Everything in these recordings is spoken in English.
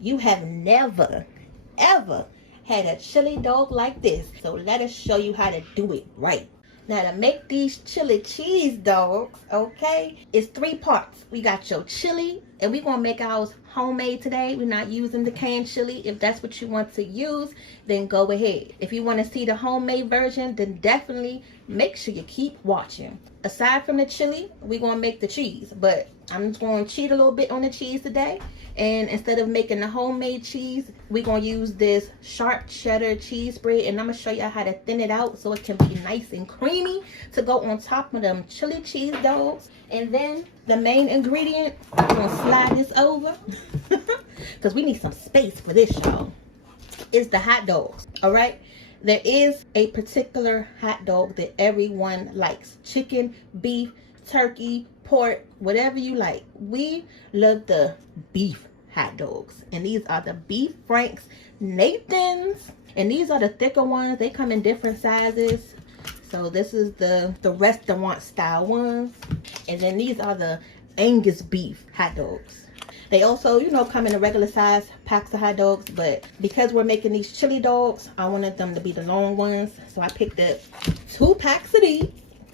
you have never, ever had a chili dog like this. So let us show you how to do it right. Now to make these chili cheese dogs, okay, it's 3 parts. We got your chili, and we're gonna make ours homemade today. We're not using the canned chili. If that's what you want to use, then go ahead. If you want to see the homemade version, then definitely make sure you keep watching. Aside from the chili, we're gonna make the cheese, but I'm just gonna cheat a little bit on the cheese today. And instead of making the homemade cheese, we're gonna use this sharp cheddar cheese spread, and I'm gonna show you how to thin it out so it can be nice and creamy to go on top of them chili cheese dogs. And then the main ingredient, I'm gonna slide this over because we need some space for this, y'all, is the hot dogs. All right, there is a particular hot dog that everyone likes: chicken, beef, turkey, pork, whatever you like. We love the beef hot dogs, and these are the beef franks Nathan's, and these are the thicker ones. They come in different sizes. So this is the restaurant style ones, and then these are the Angus beef hot dogs. They also, you know, come in a regular size packs of hot dogs, but because we're making these chili dogs, I wanted them to be the long ones, so I picked up 2 packs of these.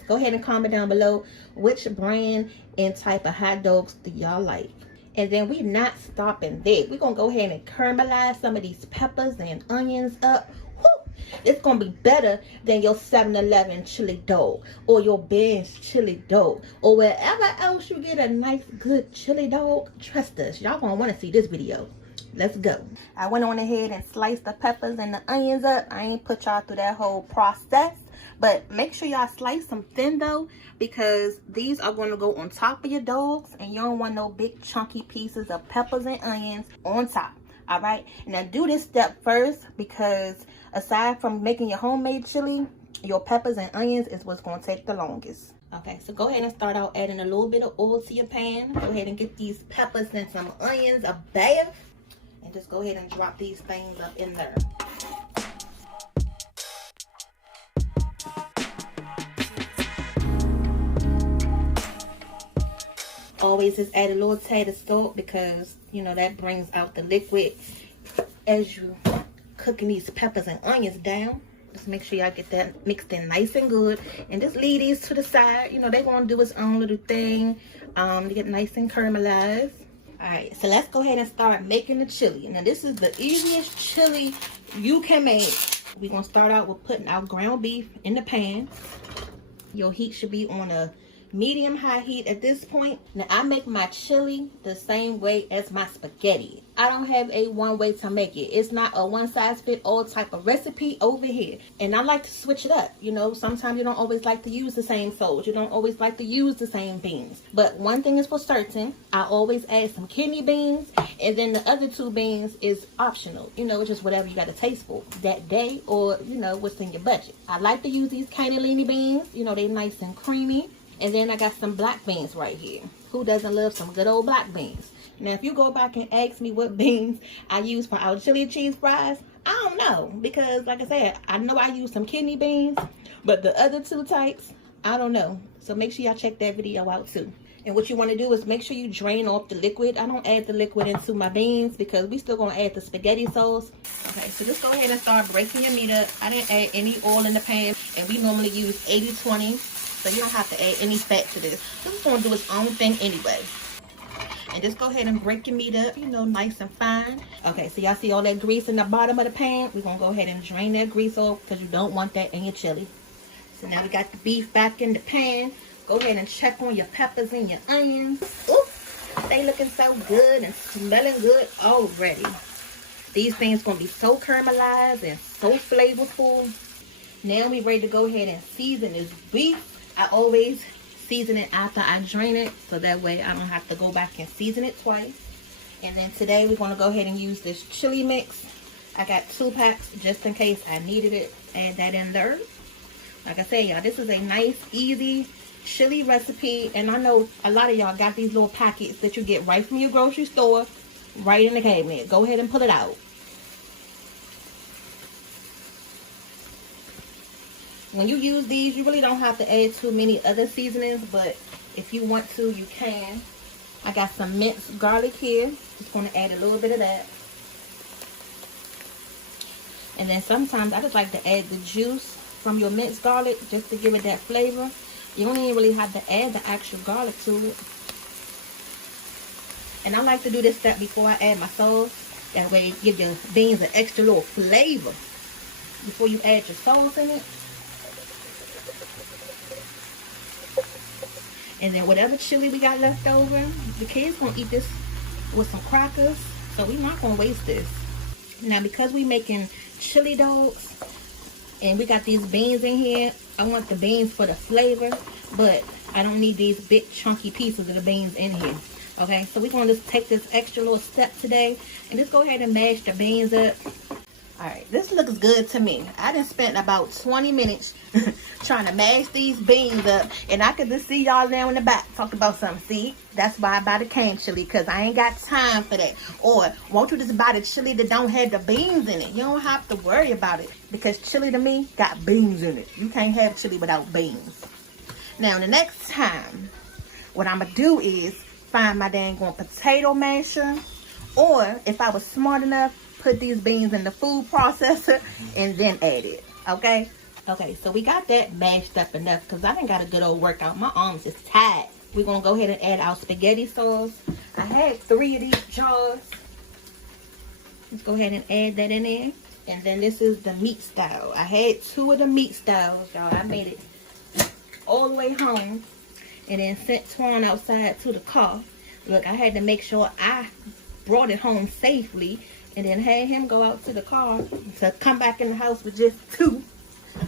Go ahead and comment down below which brand and type of hot dogs do y'all like. And then we're not stopping there. We're gonna go ahead and caramelize some of these peppers and onions up. Woo! It's gonna be better than your 7-Eleven chili dog or your Ben's chili dog or wherever else you get a nice good chili dog. Trust us, y'all gonna want to see this video. Let's go. I went on ahead and sliced the peppers and the onions up. I ain't put y'all through that whole process, but make sure y'all slice them thin though, because these are going to go on top of your dogs, and you don't want no big chunky pieces of peppers and onions on top. All right, now do this step first, because aside from making your homemade chili, your peppers and onions is what's going to take the longest. Okay, so go ahead and start out adding a little bit of oil to your pan. Go ahead and get these peppers and some onions a bath, and just go ahead and drop these things up in there. Always just add a little tad of salt, because you know that brings out the liquid as you cooking these peppers and onions down. Just make sure y'all get that mixed in nice and good, and just leave these to the side. You know, they're gonna do its own little thing to get nice and caramelized. All right, so let's go ahead and start making the chili. Now this is the easiest chili you can make. We're gonna start out with putting our ground beef in the pan. Your heat should be on a medium high heat at this point. Now I make my chili the same way as my spaghetti. I don't have a one way to make it. It's not a one size fit all type of recipe over here, and I like to switch it up. You know, sometimes you don't always like to use the same sauce, you don't always like to use the same beans, but one thing is for certain, I always add some kidney beans, and then the other 2 beans is optional. You know, it's just whatever you got a taste for that day, or you know what's in your budget. I like to use these cannellini beans. You know, they nice and creamy. And then I got some black beans right here. Who doesn't love some good old black beans? Now, if you go back and ask me what beans I use for our chili cheese fries, I don't know. Because, like I said, I know I use some kidney beans, but the other 2 types, I don't know. So make sure y'all check that video out too. And what you want to do is make sure you drain off the liquid. I don't add the liquid into my beans because we still going to add the spaghetti sauce. Okay, so just go ahead and start breaking your meat up. I didn't add any oil in the pan, and we normally use 80-20. So you don't have to add any fat to this. This is going to do its own thing anyway. And just go ahead and break your meat up, you know, nice and fine. Okay, so y'all see all that grease in the bottom of the pan? We're going to go ahead and drain that grease off, because you don't want that in your chili. So now we got the beef back in the pan. Go ahead and check on your peppers and your onions. Ooh, they looking so good and smelling good already. These things going to be so caramelized and so flavorful. Now we ready to go ahead and season this beef. I always season it after I drain it, so that way I don't have to go back and season it twice. And then today we're going to go ahead and use this chili mix. I got 2 packs just in case I needed it. Add that in there. Like I said, y'all, this is a nice, easy chili recipe. And I know a lot of y'all got these little packets that you get right from your grocery store, right in the cabinet. Go ahead and pull it out. When you use these, you really don't have to add too many other seasonings, but if you want to, you can. I got some minced garlic here. Just going to add a little bit of that. And then sometimes I just like to add the juice from your minced garlic just to give it that flavor. You don't even really have to add the actual garlic to it. And I like to do this step before I add my sauce. That way it gives your beans an extra little flavor before you add your sauce in it. And then whatever chili we got left over, the kids gonna eat this with some crackers, so we're not gonna waste this. Now because we making chili dogs and we got these beans in here, I want the beans for the flavor, but I don't need these big chunky pieces of the beans in here. Okay, so we're gonna just take this extra little step today and just go ahead and mash the beans up. Alright, this looks good to me. I done spent about 20 minutes trying to mash these beans up. And I could just see y'all now in the back talk about something. See, that's why I buy the canned chili, because I ain't got time for that. Or, won't you just buy the chili that don't have the beans in it? You don't have to worry about it. Because chili to me got beans in it. You can't have chili without beans. Now, the next time, what I'm going to do is find my dang potato masher. Or, if I was smart enough, put these beans in the food processor and then add it. Okay, so we got that mashed up enough because I done got a good old workout. My arms is tired. We're gonna go ahead and add our spaghetti sauce. I had 3 of these jars. Let's go ahead and add that in there. And then this is the meat style. I had 2 of the meat styles, y'all. I made it all the way home and then sent Twan outside to the car. Look, I had to make sure I brought it home safely and then had him go out to the car to come back in the house with just 2.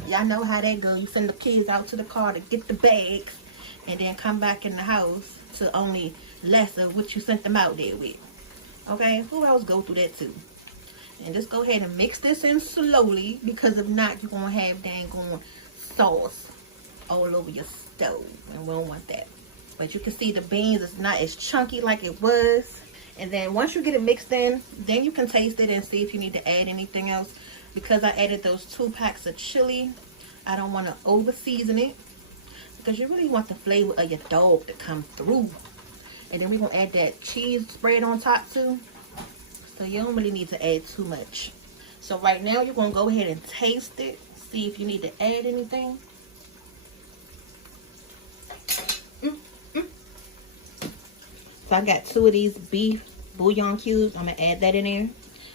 Y'all know how that goes. You send the kids out to the car to get the bags and then come back in the house to only less of what you sent them out there with. Okay, who else go through that too? And just go ahead and mix this in slowly, because if not, you're going to have dang sauce all over your stove, and we don't want that. But you can see the beans is not as chunky like it was. And then once you get it mixed in, then you can taste it and see if you need to add anything else. Because I added those 2 packs of chili, I don't want to over season it, because you really want the flavor of your dog to come through. And then we're going to add that cheese spread on top too. So you don't really need to add too much. So right now you're going to go ahead and taste it. See if you need to add anything. So I got 2 of these beef bouillon cubes. I'm going to add that in there.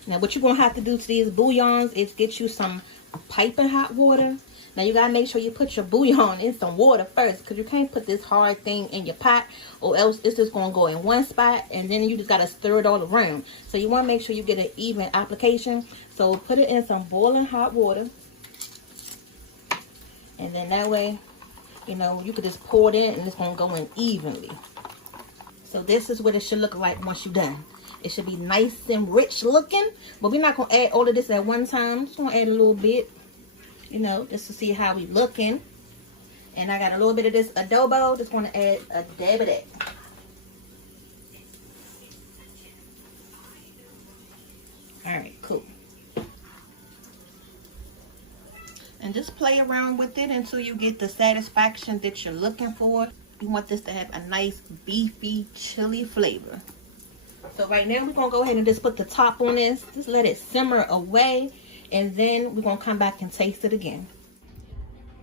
Now what you're going to have to do to these bouillons is get you some piping hot water. Now you got to make sure you put your bouillon in some water first, because you can't put this hard thing in your pot, or else it's just going to go in one spot and then you just got to stir it all around. So you want to make sure you get an even application. So put it in some boiling hot water. And then that way, you know, you could just pour it in and it's going to go in evenly. So this is what it should look like once you're done. It should be nice and rich looking. But we're not going to add all of this at one time. Just going to add a little bit, you know, just to see how we looking. And I got a little bit of this adobo. Just going to add a dab of that. Alright, cool. And just play around with it until you get the satisfaction that you're looking for. You want this to have a nice beefy chili flavor. So right now we're going to go ahead and just put the top on this. Just let it simmer away. And then we're going to come back and taste it again.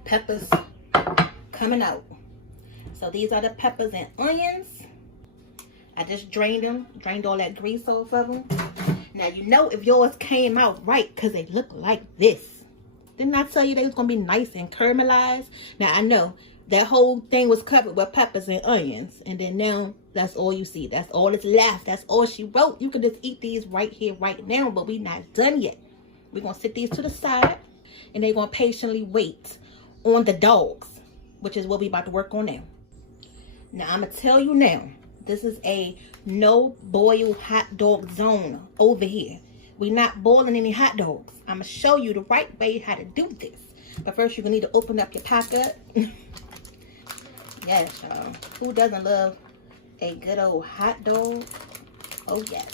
Peppers coming out. So these are the peppers and onions. I just drained them. Drained all that grease off of them. Now you know if yours came out right, because they look like this. Didn't I tell you they was going to be nice and caramelized? Now I know that whole thing was covered with peppers and onions. And then now, that's all you see. That's all that's left. That's all she wrote. You can just eat these right here, right now. But we're not done yet. We're going to sit these to the side. And they're going to patiently wait on the dogs, which is what we're about to work on now. Now, I'm going to tell you now. This is a no-boil hot dog zone over here. We're not boiling any hot dogs. I'm going to show you the right way how to do this. But first, you're going to need to open up your packet. Yes, y'all. Who doesn't love a good old hot dog? Oh, yes.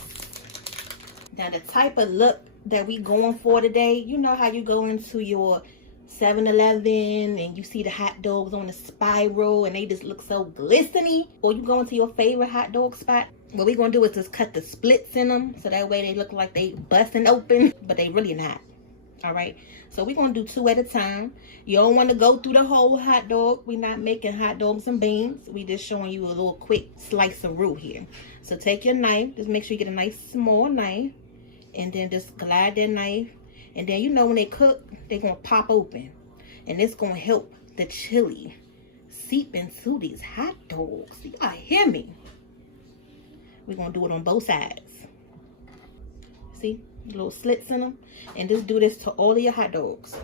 Now, the type of look that we going for today, you know how you go into your 7-Eleven and you see the hot dogs on the spiral and they just look so glistening? Or you go into your favorite hot dog spot? What we're going to do is just cut the splits in them so that way they look like they busting open, but they really not. All right, so we're gonna do 2 at a time. You don't want to go through the whole hot dog. We're not making hot dogs and beans. We just showing you a little quick slice of roux here. So take your knife, just make sure you get a nice small knife, and then just glide that knife. And then you know when they cook, they're gonna pop open, and it's gonna help the chili seep into these hot dogs. Y'all hear me? We're gonna do it on both sides. See, little slits in them, and just do this to all of your hot dogs.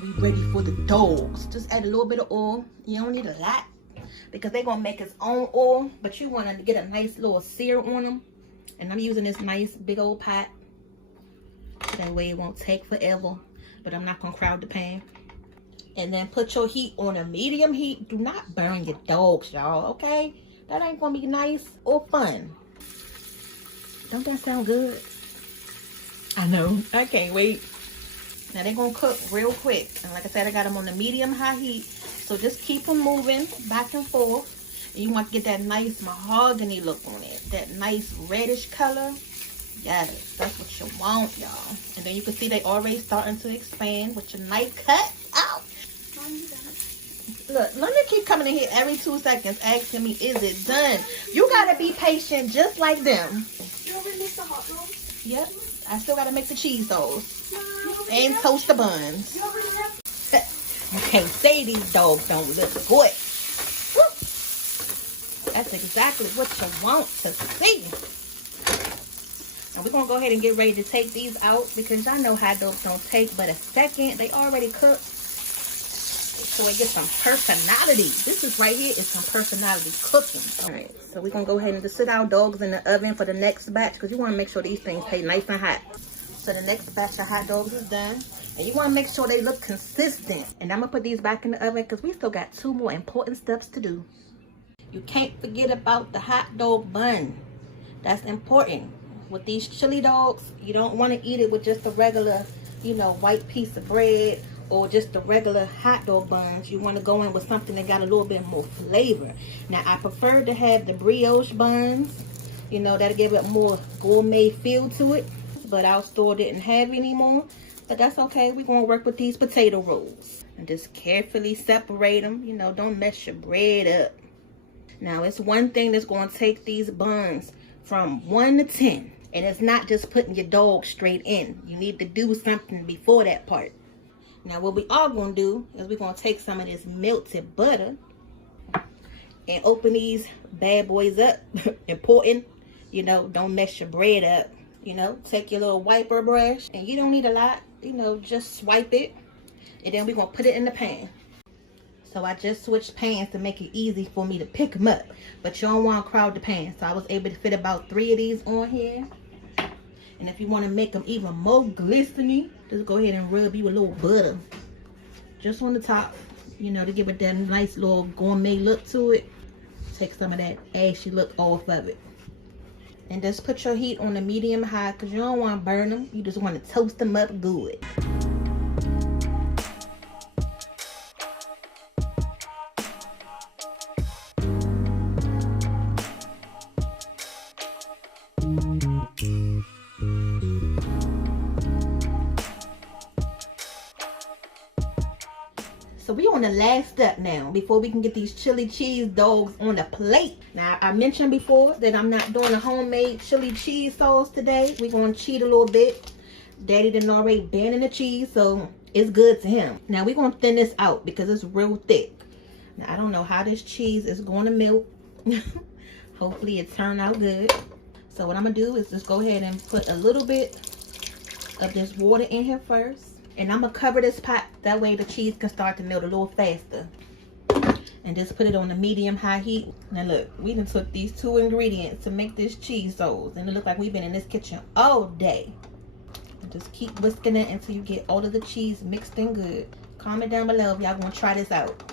We ready for the dogs. Just add a little bit of oil. You don't need a lot because they're gonna make its own oil, but you want to get a nice little sear on them. And I'm using this nice big old pot. That way it won't take forever, but I'm not gonna crowd the pan. And then put your heat on a medium heat. Do not burn your dogs, y'all, okay? That ain't gonna be nice or fun. Don't that sound good? I know, I can't wait. Now they're gonna cook real quick. And like I said, I got them on the medium high heat. So just keep them moving back and forth. And you want to get that nice mahogany look on it. That nice reddish color. Yes, that's what you want, y'all. And then you can see they already starting to expand with your knife cut out. Look, let me keep coming in here every 2 seconds asking me, is it done? You gotta be patient just like them. You already mixed the hot dogs? Yep, I still gotta make the cheese toast. And toast the buns. You already have. You can't say these dogs don't look good. Woo. That's exactly what you want to see. And we're going to go ahead and get ready to take these out because y'all know hot dogs don't take but a second. They already cooked. So it gets some personality. This is right here is some personality cooking. Alright, so we're going to go ahead and just sit our dogs in the oven for the next batch because you want to make sure these things stay nice and hot. So the next batch of hot dogs is done. And you want to make sure they look consistent. And I'm going to put these back in the oven because we still got 2 more important steps to do. You can't forget about the hot dog bun. That's important. With these chili dogs, you don't want to eat it with just a regular, you know, white piece of bread or just the regular hot dog buns. You want to go in with something that got a little bit more flavor. Now, I prefer to have the brioche buns. You know, that'll give it more gourmet feel to it. But our store didn't have any more. But that's okay. We're going to work with these potato rolls. And just carefully separate them. You know, don't mess your bread up. Now, it's one thing that's going to take these buns from 1 to 10. And it's not just putting your dog straight in. You need to do something before that part. Now, what we are going to do is we're going to take some of this melted butter and open these bad boys up. Important, you know, don't mess your bread up. You know, take your little wiper brush. And you don't need a lot. You know, just swipe it. And then we're going to put it in the pan. So I just switched pans to make it easy for me to pick them up. But you don't want to crowd the pan. So I was able to fit about 3 of these on here. And if you want to make them even more glistening, just go ahead and rub you a little butter. Just on the top, you know, to give it that nice little gourmet look to it. Take some of that ashy look off of it. And just put your heat on the medium high because you don't want to burn them. You just want to toast them up good. So we on the last step now before we can get these chili cheese dogs on the plate. Now, I mentioned before that I'm not doing a homemade chili cheese sauce today. We're going to cheat a little bit. Daddy didn't already ban the cheese, so it's good to him. Now, we're going to thin this out because it's real thick. Now, I don't know how this cheese is going to melt. Hopefully, it turned out good. So, what I'm going to do is just go ahead and put a little bit of this water in here first. And I'm going to cover this pot. That way the cheese can start to melt a little faster. And just put it on the medium-high heat. Now look, we done took these 2 ingredients to make this cheese sauce. And it looks like we've been in this kitchen all day. And just keep whisking it until you get all of the cheese mixed in good. Comment down below if y'all want to try this out.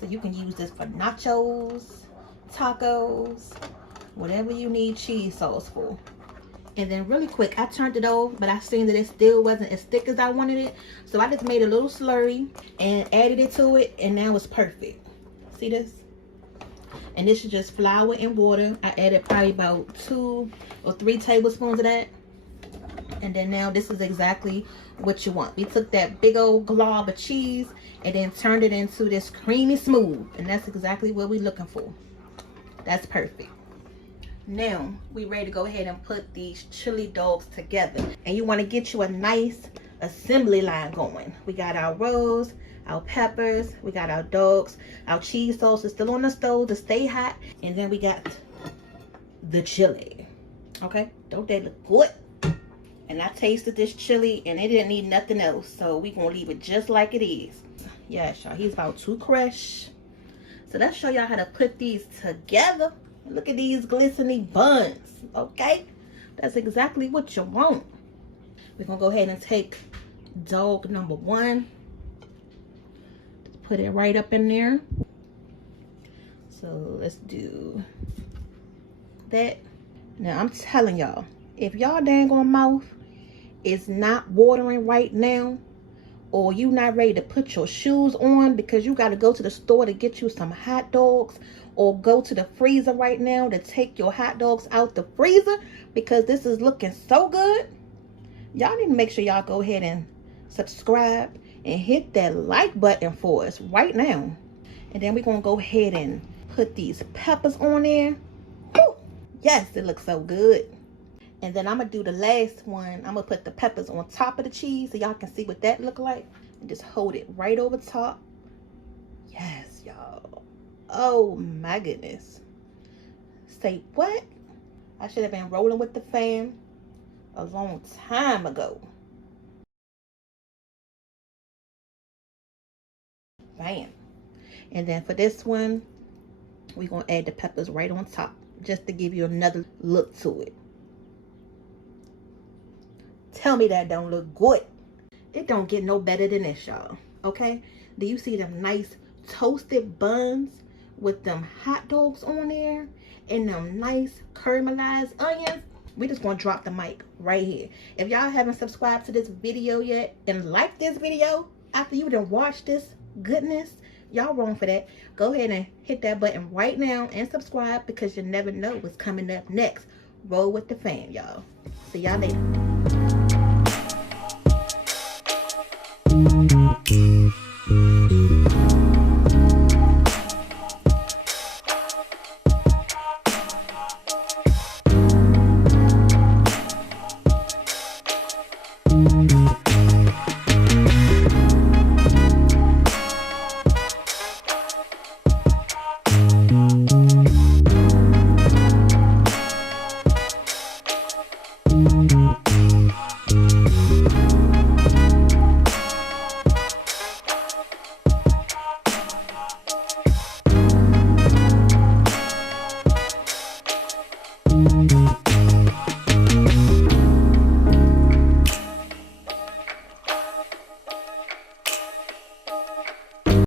So you can use this for nachos, tacos, whatever you need cheese sauce for. And then really quick, I turned it over, but I seen that it still wasn't as thick as I wanted it. So I just made a little slurry and added it to it, and now it's perfect. See this? And this is just flour and water. I added probably about 2 or 3 tablespoons of that. And then now this is exactly what you want. We took that big old glob of cheese and then turned it into this creamy smooth. And that's exactly what we're looking for. That's perfect. Now we ready to go ahead and put these chili dogs together. And you want to get you a nice assembly line going. We got our rolls, our peppers, we got our dogs, our cheese sauce is still on the stove to stay hot, and then we got the chili. Okay, don't they look good? And I tasted this chili and it didn't need nothing else, so we gonna leave it just like it is. Yes, y'all, he's about to crush. So let's show y'all how to put these together. Look at these glistening buns. Okay, that's exactly what you want. We're gonna go ahead and take dog number 1, put it right up in there. So let's do that. Now I'm telling y'all, if y'all dang on mouth is not watering right now, or you not ready to put your shoes on because you got to go to the store to get you some hot dogs, or go to the freezer right now to take your hot dogs out the freezer because this is looking so good, y'all need to make sure y'all go ahead and subscribe and hit that like button for us right now. And then we're gonna go ahead and put these peppers on there. Woo! Yes, it looks so good. And then I'm gonna do the last one. I'm gonna put the peppers on top of the cheese so y'all can see what that look like, and just hold it right over top. Yes, y'all. Oh my goodness. Say what? I should have been rolling with the Pham a long time ago. Bam. And then for this one, we're gonna add the peppers right on top just to give you another look to it. Tell me that don't look good. It don't get no better than this, y'all. Okay, do you see them nice toasted buns with them hot dogs on there and them nice caramelized onions? We just gonna drop the mic right here. If y'all haven't subscribed to this video yet and like this video after you done watched this goodness, y'all wrong for that. Go ahead and hit that button right now and subscribe, because you never know what's coming up next. Roll with the Pham, y'all. See y'all later.